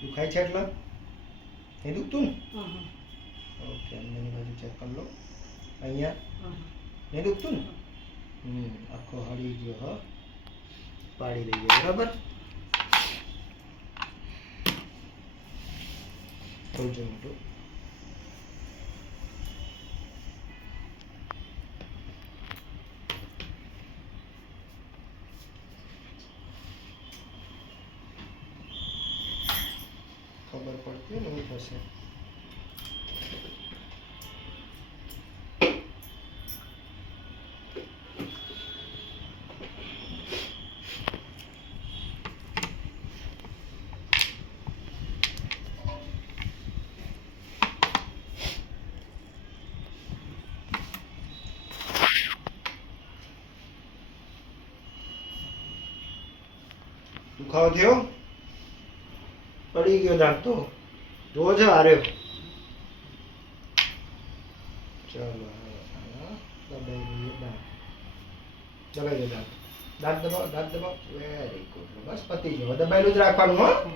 દુખાય છે એટલે એ દુખતું ને ઓકે અંદરની બાજુ ચેક કરી લો અહીંયા એ દુખતું ને આખો હળી ગયો હ પાડી દઈએ બરાબર ખોલજો મોટું ખબર પડતી ને એવું થશે દુખાવો થયો પડી ગયો દાંત તો જોવો છો આર્યો ચાલો દબાઈ દઈએ દાંત દબાઈ દો દાંત દબાવો વેરી ગુડ બસ પતી ગયો દબાયેલું જ રાખવાનું હો